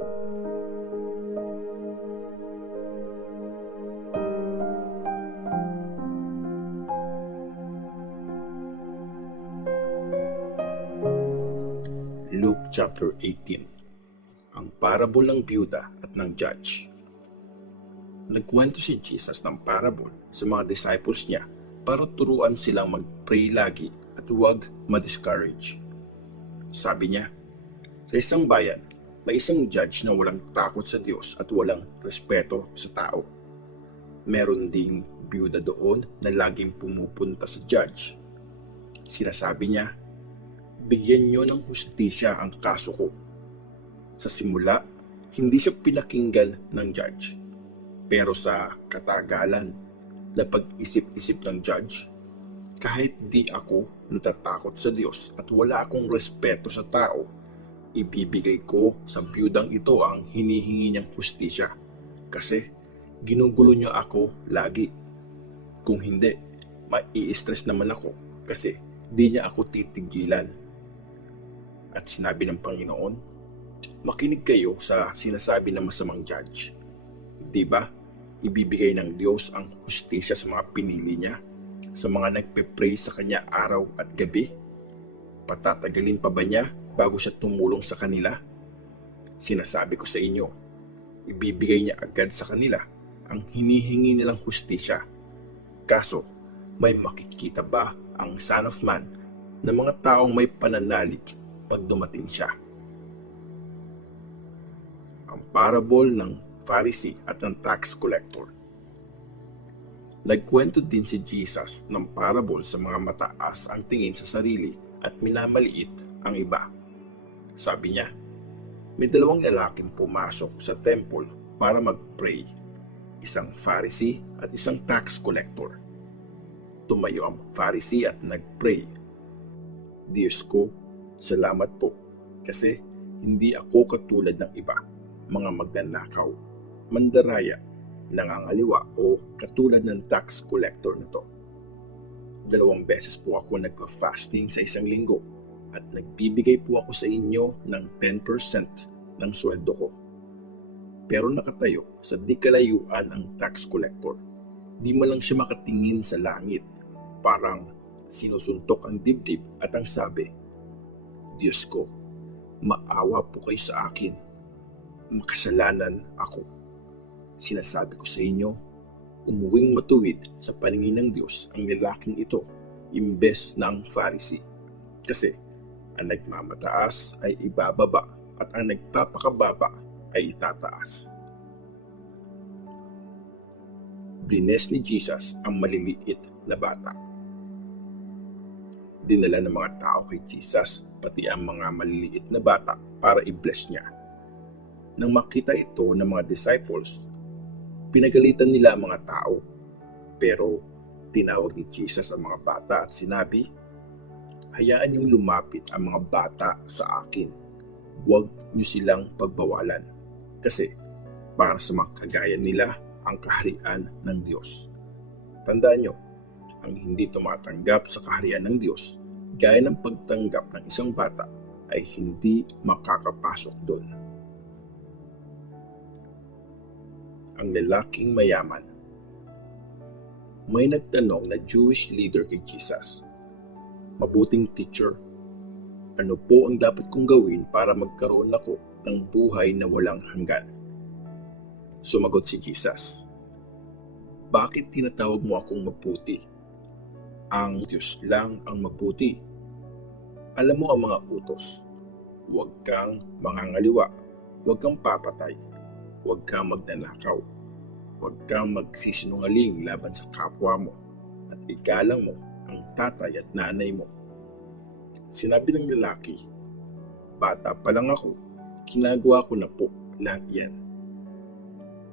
Luke chapter 18. Ang parable ng byuda at ng judge. Nagkwento si Jesus ng parable sa mga disciples niya para turuan silang mag-pray lagi at huwag ma-discourage. Sabi niya, sa isang bayan, may isang judge na walang takot sa Diyos at walang respeto sa tao. Meron ding byuda doon na laging pumupunta sa judge. Sinasabi niya, bigyan niyo ng hustisya ang kaso ko. Sa simula, hindi siya pinakinggan ng judge. Pero sa katagalan na pag-isip-isip ng judge, kahit di ako natatakot sa Diyos at wala akong respeto sa tao, ibibigay ko sa byudang ito ang hinihingi niyang hustisya kasi ginugulo niya ako lagi. Kung hindi, mai-stress naman ako kasi di niya ako titigilan. At sinabi ng Panginoon, makinig kayo sa sinasabi ng masamang judge. Diba, ibibigay ng Diyos ang hustisya sa mga pinili niya, sa mga nagpe-pray sa Kanya araw at gabi? Patatagalin pa ba niya bago siya tumulong sa kanila? Sinasabi ko sa inyo, ibibigay niya agad sa kanila ang hinihingi nilang hustisya. Kaso, may makikita ba ang Son of Man na mga taong may pananalig pag dumating siya? Ang parable ng Pharisee at ng tax collector. Nagkwento din si Jesus ng parable sa mga mataas ang tingin sa sarili at minamaliit ang iba. Sabi niya, may dalawang lalaking pumasok sa temple para mag-pray, isang Pharisee at isang tax collector. Tumayo ang Pharisee at nag-pray, Diyos ko, salamat po kasi hindi ako katulad ng iba, mga magnanakaw, mandaraya, nangangaliwa o katulad ng tax collector na to. 2 beses po ako nagpa-fasting sa isang linggo at nagbibigay po ako sa inyo ng 10% ng sweldo ko. Pero nakatayo sa di kalayuan ang tax collector. Di man lang siya makatingin sa langit, parang sinusuntok ang dibdib at ang sabi, Diyos ko, maawa po kayo sa akin. Makasalanan ako. Sinasabi ko sa inyo, umuwing matuwid sa paningin ng Diyos ang lalaking ito, imbes na ang Pharisee. Kasi ang nagmamataas ay ibababa at ang nagpapakababa ay itataas. Blines ni Jesus ang maliliit na bata. Dinala ng mga tao kay Jesus pati ang mga maliliit na bata para i-bless niya. Nang makita ito ng mga disciples, pinagalitan nila ang mga tao. Pero tinawag ni Jesus ang mga bata at sinabi, hayaan niyong lumapit ang mga bata sa akin. Huwag niyo silang pagbawalan. Kasi para sa mga kagaya nila ang kaharian ng Diyos. Tandaan niyo, ang hindi tumatanggap sa kaharian ng Diyos, gaya ng pagtanggap ng isang bata, ay hindi makakapasok doon. Ang lalaking mayaman. May nagtanong na Jewish leader kay Jesus, mabuting teacher, ano po ang dapat kong gawin para magkaroon ako ng buhay na walang hanggan? Sumagot si Jesus, bakit tinatawag mo akong mabuti? Ang Diyos lang ang mabuti. Alam mo ang mga utos. Huwag kang mangangaliwa. Huwag kang papatay. Huwag kang magnanakaw. Huwag kang magsisinungaling laban sa kapwa mo. At igalang mo ang tatay at nanay mo. Sinabi ng lalaki, bata pa lang ako, ginagawa ko na po lahat yan.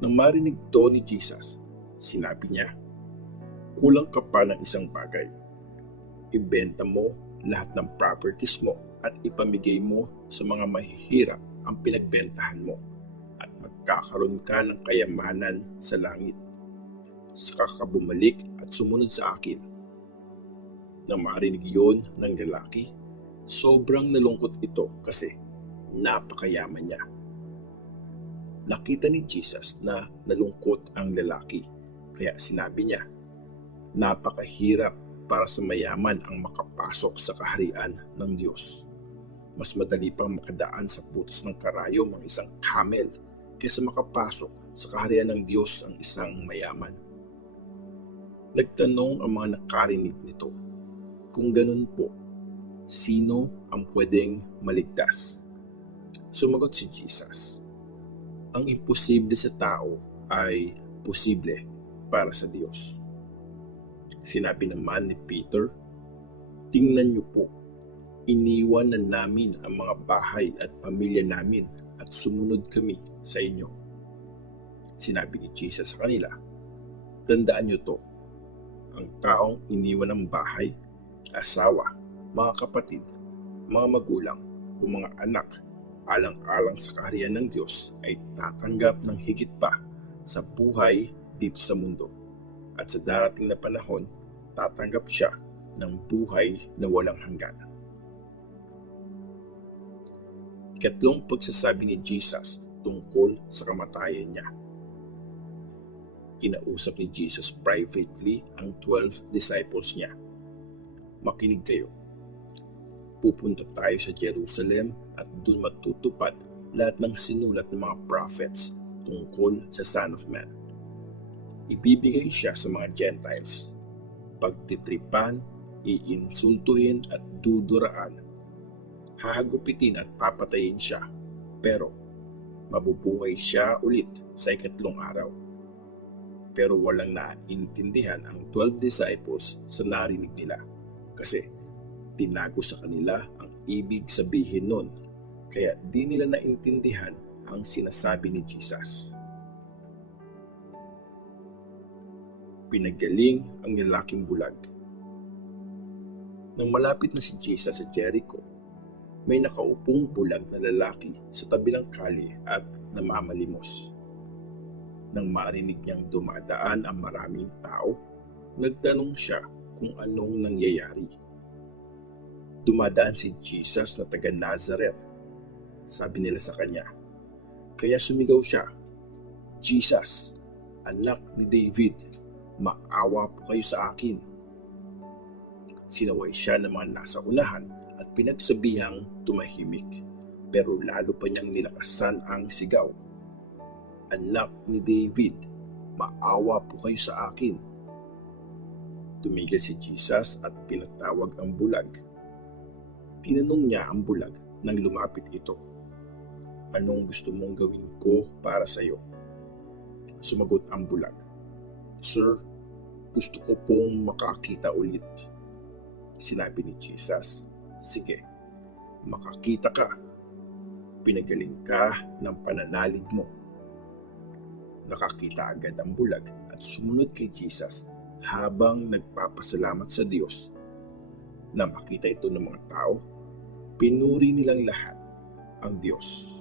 Nang marinig to ni Jesus, sinabi niya, kulang ka pa ng isang bagay. Ibenta mo lahat ng properties mo at ipamigay mo sa mga mahihirap ang pinagbentahan mo at magkakaroon ka ng kayamanan sa langit. Saka ka bumalik at sumunod sa akin. Nang marinig yun ng lalaki, sobrang nalungkot ito kasi napakayaman niya. Nakita ni Jesus na nalungkot ang lalaki, kaya sinabi niya, napakahirap para sa mayaman ang makapasok sa kaharian ng Diyos. Mas madali pang makadaan sa butas ng karayom ang isang camel kaysa makapasok sa kaharian ng Diyos ang isang mayaman. Nagtanong ang mga nakarinig nito, kung ganun po, sino ang pwedeng maligtas? Sumagot si Jesus, ang imposible sa tao ay posible para sa Diyos. Sinabi naman ni Peter, tingnan niyo po, iniwan na namin ang mga bahay at pamilya namin at sumunod kami sa inyo. Sinabi ni Jesus sa kanila, tandaan niyo to, ang taong iniwan ng bahay, asawa, mga kapatid, mga magulang o mga anak, alang-alang sa kaharian ng Diyos ay tatanggap ng higit pa sa buhay dito sa mundo. At sa darating na panahon, tatanggap siya ng buhay na walang hanggan. Ikatlong pagsasabi ni Jesus tungkol sa kamatayan niya. Kinausap ni Jesus privately ang 12 disciples niya. Makinig kayo. Pupunta tayo sa Jerusalem at doon matutupad lahat ng sinulat ng mga prophets tungkol sa Son of Man. Ibibigay siya sa mga Gentiles. Pagtitripan, iinsultuhin at duduraan. Hahagupitin at papatayin siya, pero mabubuhay siya ulit sa ikatlong araw. Pero walang naintindihan ang 12 disciples sa narinig nila kasi tinago sa kanila ang ibig sabihin nun, kaya di nila naintindihan ang sinasabi ni Jesus. Pinagaling ang lalaking bulag. Nang malapit na si Jesus sa Jericho, may nakaupong bulag na lalaki sa tabi ng kalye at namamalimos. Nang marinig niyang dumadaan ang maraming tao, nagtanong siya kung anong nangyayari. Dumadaan si Jesus na taga Nazareth. Sabi nila sa kanya. Kaya sumigaw siya, Jesus, anak ni David, maawa po kayo sa akin. Sinaway siya ng mga nasa unahan at pinagsabihang tumahimik, pero lalo pa niyang nilakasan ang sigaw. Anak ni David, maawa po kayo sa akin. Tumigil si Jesus at pinatawag ang bulag. Tinanong niya ang bulag nang lumapit ito. Anong gusto mong gawin ko para sa iyo? Sumagot ang bulag. Sir, gusto ko pong makakita ulit. Sinabi ni Jesus, sige, makakita ka. Pinagaling ka ng pananalig mo. Nakakita agad ang bulag at sumunod kay Jesus habang nagpapasalamat sa Diyos. Na makita ito ng mga tao, pinuri nilang lahat ang Diyos.